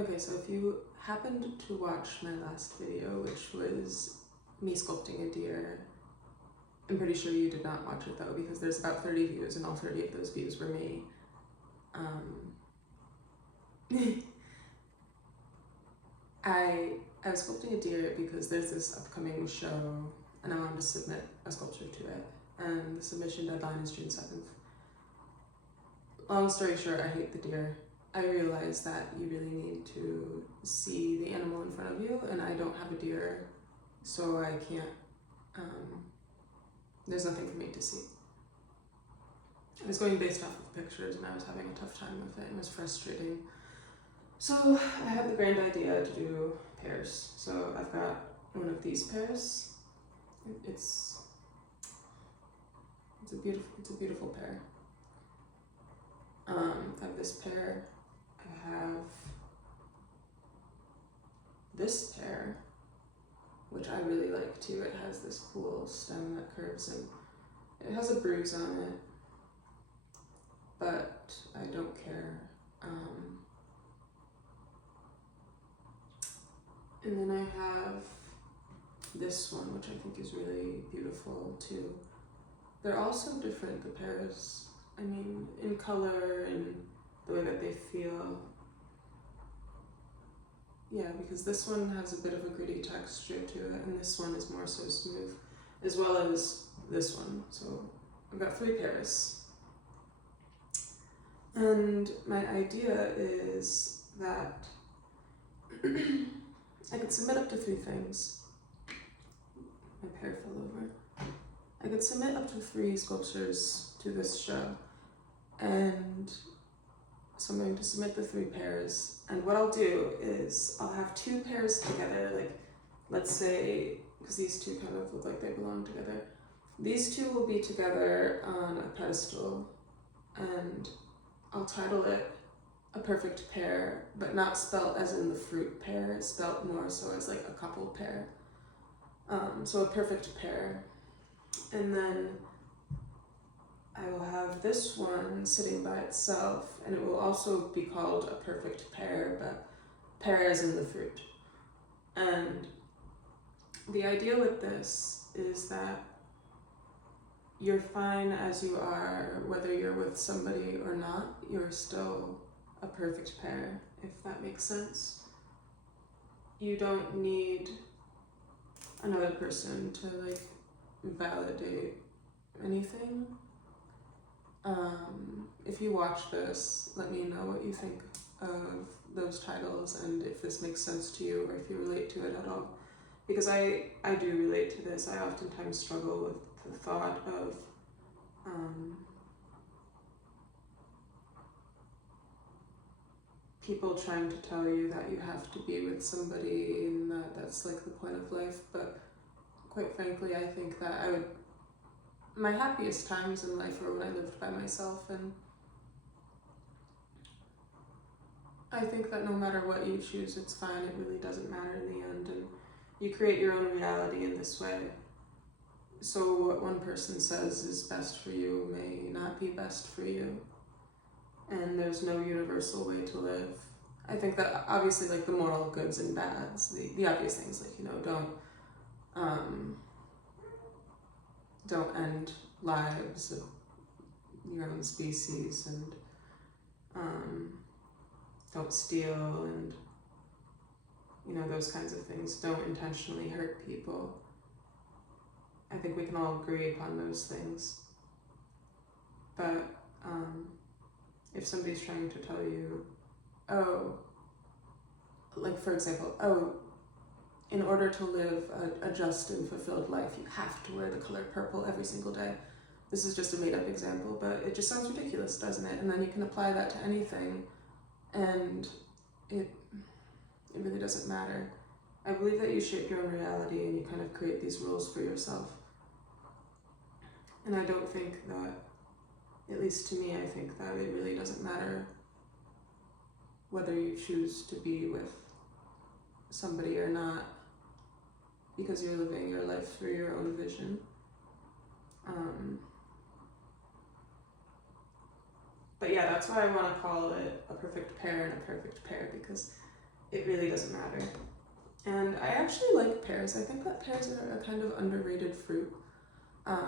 Okay, so if you happened to watch my last video, which was me sculpting a deer, I'm pretty sure you did not watch it though, because there's about 30 views and all 30 of those views were me. I was sculpting a deer because there's this upcoming show and I wanted to submit a sculpture to it, and the submission deadline is June 7th. Long story short, I hate the deer. I realize that you really need to see the animal in front of you, and I don't have a deer, so I can't, there's nothing for me to see. I was going based off of pictures and I was having a tough time with it and it was frustrating. So I had the grand idea to do pears. So I've got one of these pears. It's a beautiful pear. I have this pear. I have this pear, which I really like too. It has this cool stem that curves and it has a bruise on it, but I don't care. And then I have this one, which I think is really beautiful too. They're all so different, the pears. I mean, in color and the way that they feel. Yeah, because this one has a bit of a gritty texture to it, and this one is more so smooth, as well as this one. So I've got 3 pears. And my idea is that I could submit up to 3 things. My pear fell over. I could submit up to 3 sculptures to this show, and so I'm going to submit the 3 pears, and what I'll do is I'll have 2 pears together, like let's say, because these 2 kind of look like they belong together. These 2 will be together on a pedestal, and I'll title it A Perfect Pear, but not spelt as in the fruit pear, spelt more so as like a couple pear. So a perfect pear. And then I will have this one sitting by itself, and it will also be called A Perfect Pear, but pear as in the fruit. And the idea with this is that you're fine as you are, whether you're with somebody or not, you're still a perfect pair, if that makes sense. You don't need another person to like validate anything. If you watch this, let me know what you think of those titles and if this makes sense to you or if you relate to it at all. Because I do relate to this. I oftentimes struggle with the thought of people trying to tell you that you have to be with somebody and that's like the point of life. But quite frankly, I think that my happiest times in life were when I lived by myself, and I think that no matter what you choose, it's fine. It really doesn't matter in the end, and you create your own reality in this way. So what one person says is best for you may not be best for you, and there's no universal way to live. I think that obviously like the moral goods and bads, the obvious things, like, you know, don't end lives of your own species, and don't steal, and you know, those kinds of things. Don't intentionally hurt people. I think we can all agree upon those things. But if somebody's trying to tell you, oh, like for example, oh, in order to live a just and fulfilled life, you have to wear the color purple every single day. This is just a made up example, but it just sounds ridiculous, doesn't it? And then you can apply that to anything, and it really doesn't matter. I believe that you shape your own reality and you kind of create these rules for yourself. And I don't think that, at least to me, I think that it really doesn't matter whether you choose to be with somebody or not, because you're living your life through your own vision. But yeah, that's why I want to call it A Perfect Pair and A Perfect Pair, because it really doesn't matter. And I actually like pears. I think that pears are a kind of underrated fruit. I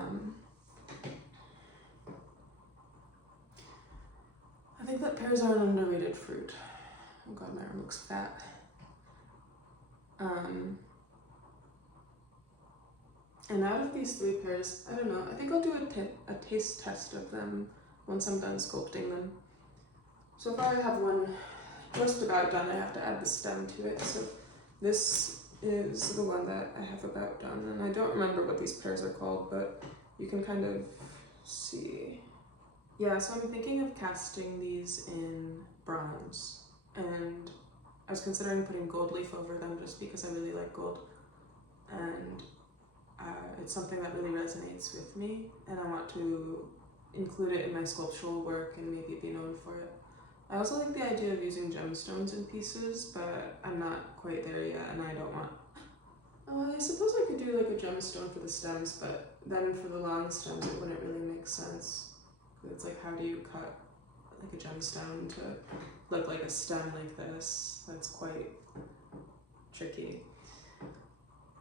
think that pears are an underrated fruit. Oh god, my arm looks fat. And out of these 3 pears, I don't know, I think I'll do a taste test of them once I'm done sculpting them. So far I have one just about done. I have to add the stem to it. So this is the one that I have about done. And I don't remember what these pears are called, but you can kind of see. Yeah, so I'm thinking of casting these in bronze. And I was considering putting gold leaf over them just because I really like gold. And it's something that really resonates with me. And I want to include it in my sculptural work and maybe be known for it. I also like the idea of using gemstones in pieces, but I'm not quite there yet, and I don't want... I suppose I could do like a gemstone for the stems, but then for the long stems it wouldn't really make sense. It's like, how do you cut like a gemstone to look like a stem like this? That's quite tricky.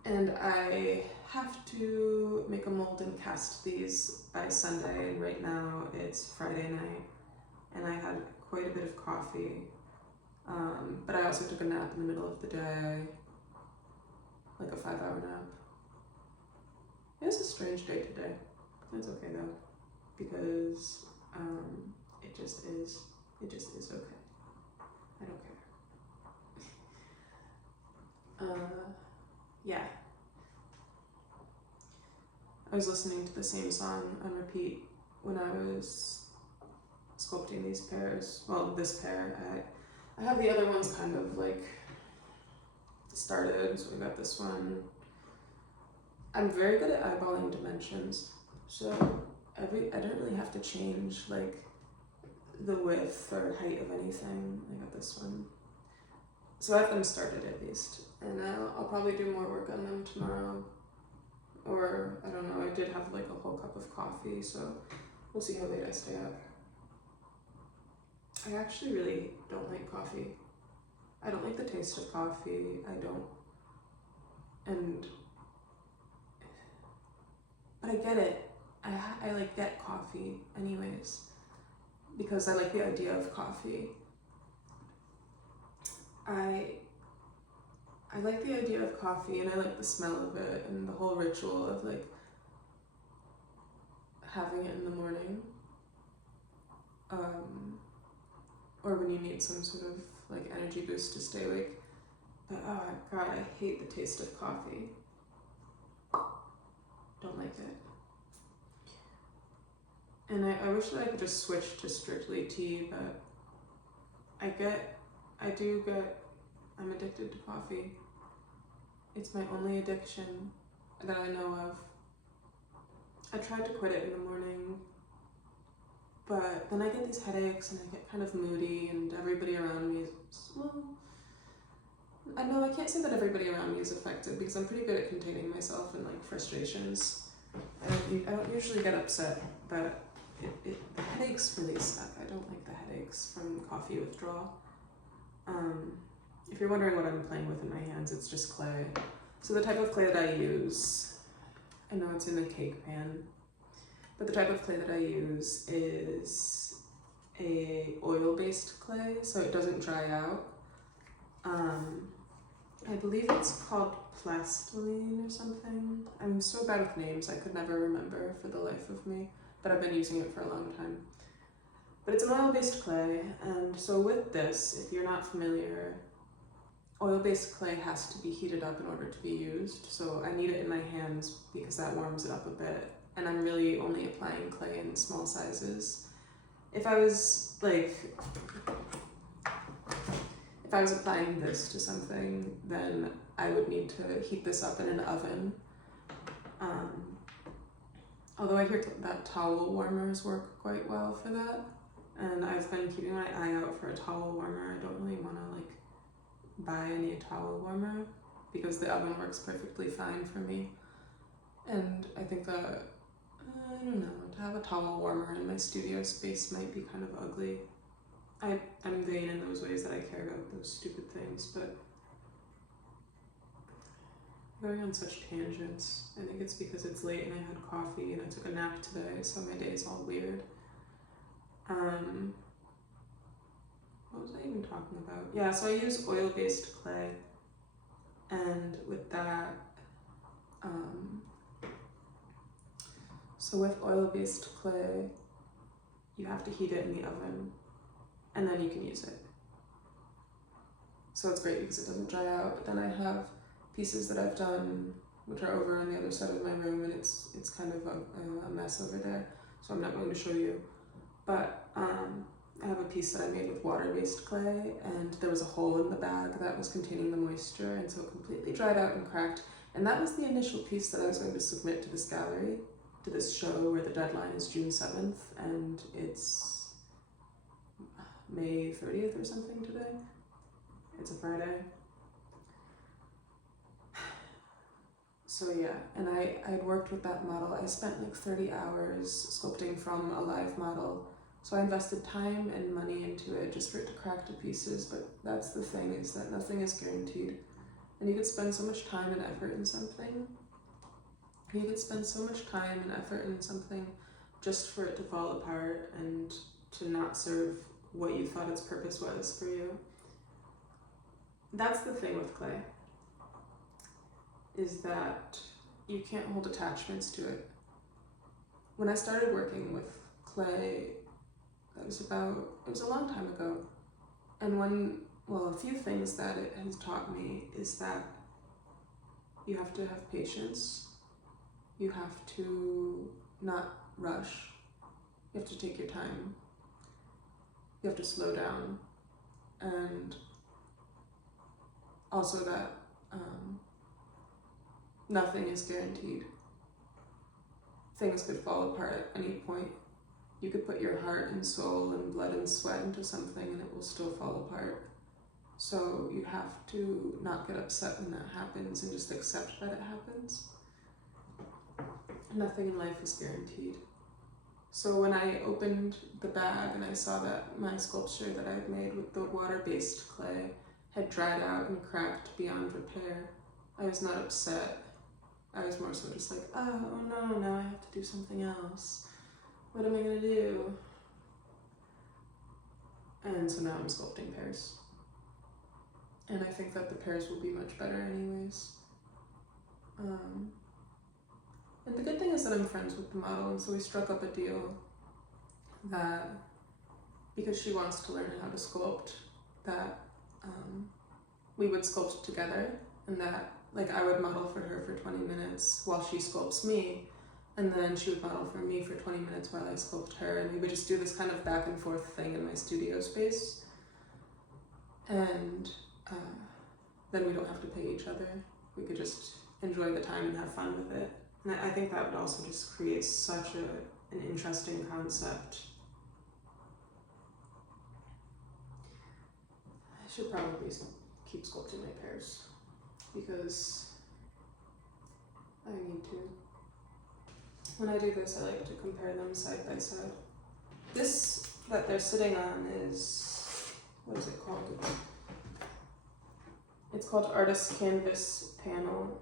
And I have to make a mold and cast these by Sunday, and right now it's Friday night, and I had quite a bit of coffee, but I also took a nap in the middle of the day, like a 5-hour nap. It was a strange day today. It's okay though, because it just is okay. I don't care. Yeah. I was listening to the same song on repeat when I was sculpting these pears. Well, this pear. I have the other ones kind of like started, so we got this one. I'm very good at eyeballing dimensions, so I don't really have to change like the width or height of anything. I got this one. So I have them started at least, and I'll probably do more work on them tomorrow. Or, I don't know, I did have like a whole cup of coffee, so we'll see how late I stay up. I actually really don't like coffee. I don't like the taste of coffee. But I get it. I like get coffee anyways, because I like the idea of coffee. I like the idea of coffee, and I like the smell of it and the whole ritual of like having it in the morning. Or when you need some sort of like energy boost to stay awake. But oh god, I hate the taste of coffee. Don't like it. And I wish that I could just switch to strictly tea, but I'm addicted to coffee. It's my only addiction that I know of. I tried to quit it in the morning, but then I get these headaches and I get kind of moody, and everybody around me is, well, I know I can't say that everybody around me is affected because I'm pretty good at containing myself and like frustrations. I don't usually get upset, but the headaches really suck. I don't like the headaches from coffee withdrawal. If you're wondering what I'm playing with in my hands, it's just clay. So the type of clay that I use, I know it's in a cake pan, but the type of clay that I use is a oil-based clay, so it doesn't dry out. I believe it's called plastiline or something. I'm so bad with names, I could never remember for the life of me, but I've been using it for a long time. But it's an oil-based clay, and so with this, if you're not familiar, oil-based clay has to be heated up in order to be used, so I need it in my hands because that warms it up a bit, and I'm really only applying clay in small sizes. If I was applying this to something, then I would need to heat this up in an oven. Although I hear that towel warmers work quite well for that, and I've been keeping my eye out for a towel warmer. I don't really want to like buy any towel warmer because the oven works perfectly fine for me. And I think that, I don't know, to have a towel warmer in my studio space might be kind of ugly. I'm vain in those ways that I care about those stupid things, but going on such tangents. I think it's because it's late and I had coffee and I took a nap today, so my day is all weird. What was I even talking about? Yeah, so I use oil-based clay, and with that, so with oil-based clay, you have to heat it in the oven, and then you can use it. So it's great because it doesn't dry out, but then I have pieces that I've done which are over on the other side of my room, and it's kind of a mess over there, so I'm not going to show you. But I have a piece that I made with water-based clay, and there was a hole in the bag that was containing the moisture, and so it completely dried out and cracked. And that was the initial piece that I was going to submit to this gallery, to this show where the deadline is June 7th, and it's May 30th or something today. It's a Friday. So yeah, and I'd worked with that model. I spent like 30 hours sculpting from a live model. So I invested time and money into it just for it to crack to pieces, but that's the thing, is that nothing is guaranteed. And you could spend so much time and effort in something. You could spend so much time and effort in something just for it to fall apart and to not serve what you thought its purpose was for you. That's the thing with clay, is that you can't hold attachments to it. When I started working with clay, it was a long time ago. And a few things that it has taught me is that you have to have patience. You have to not rush. You have to take your time. You have to slow down. And also that nothing is guaranteed. Things could fall apart at any point. You could put your heart and soul and blood and sweat into something and it will still fall apart. So you have to not get upset when that happens and just accept that it happens. Nothing in life is guaranteed. So when I opened the bag and I saw that my sculpture that I had made with the water-based clay had dried out and cracked beyond repair, I was not upset. I was more so just like, oh no, now I have to do something else. What am I gonna do? And so now I'm sculpting pears. And I think that the pears will be much better anyways. And the good thing is that I'm friends with the model, and so we struck up a deal that, because she wants to learn how to sculpt, that we would sculpt together, and that like I would model for her for 20 minutes while she sculpts me, and then she would model for me for 20 minutes while I sculpt her, and we would just do this kind of back and forth thing in my studio space. And then we don't have to pay each other. We could just enjoy the time and have fun with it. And I think that would also just create such an interesting concept. I should probably keep sculpting my pears because I need to. When I do this, I like to compare them side by side. This that they're sitting on is, what is it called? It's called Artist Canvas Panel.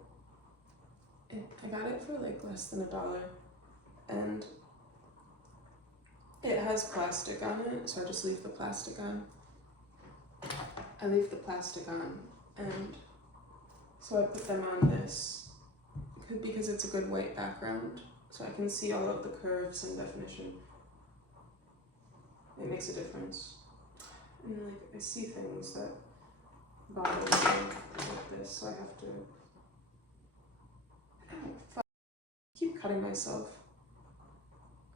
I got it for like less than $1, and it has plastic on it, so I just leave the plastic on. I leave the plastic on, and so I put them on this because it's a good white background, so I can see all of the curves and definition. It makes a difference. And like I see things that bother me like this, so I have to. Fuck. I keep cutting myself.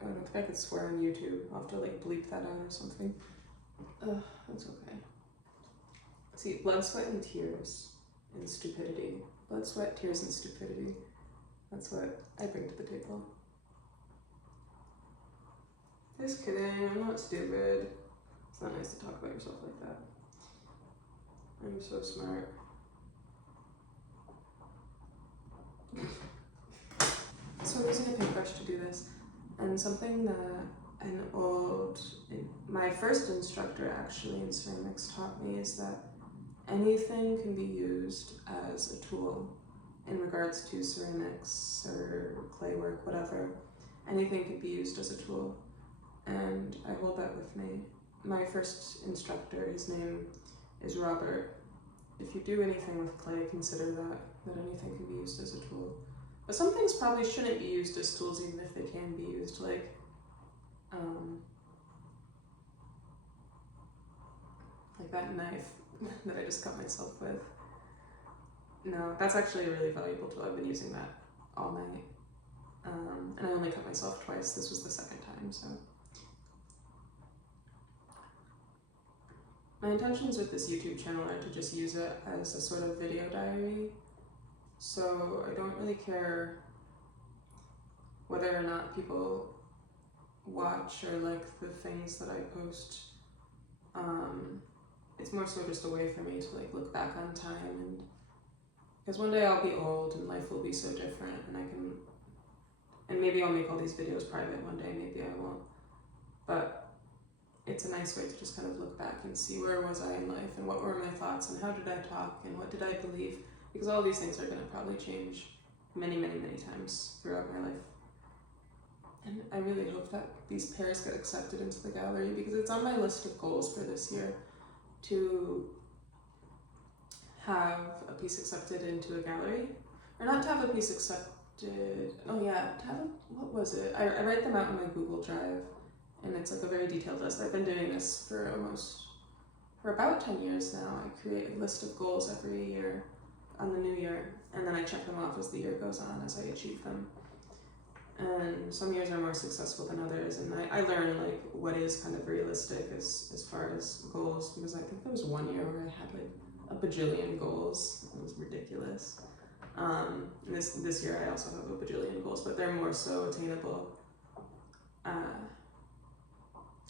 I don't think I could swear on YouTube. I'll have to like bleep that out or something. That's okay. See, blood, sweat, and tears, and stupidity. Blood, sweat, tears, and stupidity. That's what I bring to the table. Just kidding, I'm not stupid. It's not nice to talk about yourself like that. I'm so smart. So I'm using a paintbrush to do this, and something that my first instructor actually in ceramics taught me is that anything can be used as a tool in regards to ceramics or clay work, whatever. Anything can be used as a tool, and I hold that with me. My first instructor, his name is Robert. If you do anything with clay, consider that anything can be used as a tool. But some things probably shouldn't be used as tools even if they can be used, like that knife that I just cut myself with. No, that's actually a really valuable tool. I've been using that all night. And I only cut myself twice. This was the second time, so. My intentions with this YouTube channel are to just use it as a sort of video diary. So I don't really care whether or not people watch or like the things that I post. It's more so just a way for me to like look back on time, and because one day I'll be old and life will be so different, and maybe I'll make all these videos private one day, maybe I won't. But it's a nice way to just kind of look back and see where was I in life and what were my thoughts and how did I talk and what did I believe, because all these things are going to probably change many, many, many times throughout my life. And I really hope that these Pears get accepted into the gallery, because it's on my list of goals for this year to have a piece accepted into a gallery. Or not to have a piece accepted, what was it? I write them out in my Google Drive, and it's like a very detailed list. I've been doing this for about 10 years now. I create a list of goals every year on the new year, and then I check them off as the year goes on, as I achieve them. And some years are more successful than others, and I learn like what is kind of realistic as far as goals, because I think there was one year where I had like a bajillion goals. It was ridiculous. This year I also have a bajillion goals, but they're more so attainable.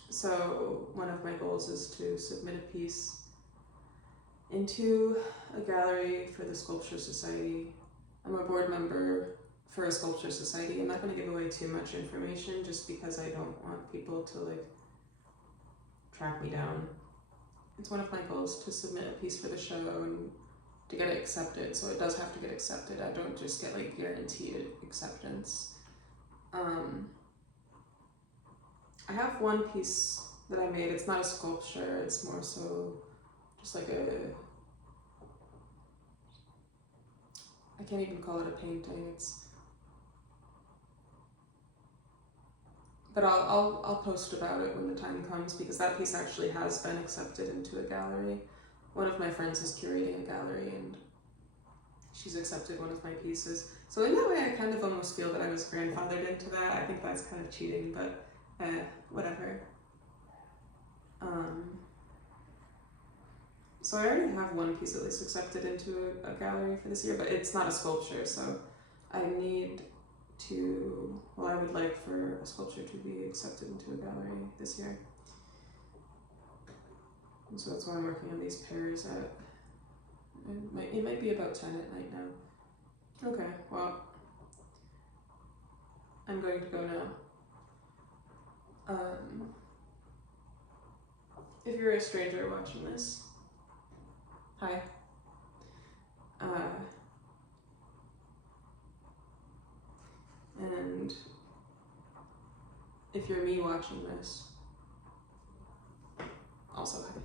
So one of my goals is to submit a piece into a gallery for the Sculpture Society. I'm a board member for a sculpture society. I'm not going to give away too much information just because I don't want people to like track me down. It's one of my goals to submit a piece for the show and to get it accepted, so it does have to get accepted. I don't just get like guaranteed acceptance. I have one piece that I made. It's not a sculpture, it's more so just like I can't even call it a painting. But I'll post about it when the time comes, because that piece actually has been accepted into a gallery. One of my friends is curating a gallery and she's accepted one of my pieces. So in that way I kind of almost feel that I was grandfathered into that. I think that's kind of cheating, but whatever. So I already have one piece at least accepted into a gallery for this year, but it's not a sculpture, so I would like for a sculpture to be accepted into a gallery this year. And so that's why I'm working on these Pears at, it might be about 10 at night now. Okay, well, I'm going to go now. If you're a stranger watching this, hi. And if you're me watching this, also hi.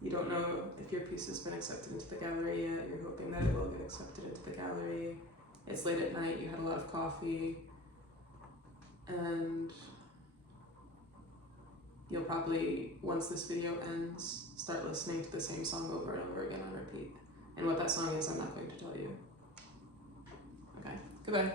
You don't know if your piece has been accepted into the gallery yet. You're hoping that it will get accepted into the gallery. It's late at night, you had a lot of coffee, and you'll probably, once this video ends, start listening to the same song over and over again on repeat. And what that song is, I'm not going to tell you. Okay, goodbye.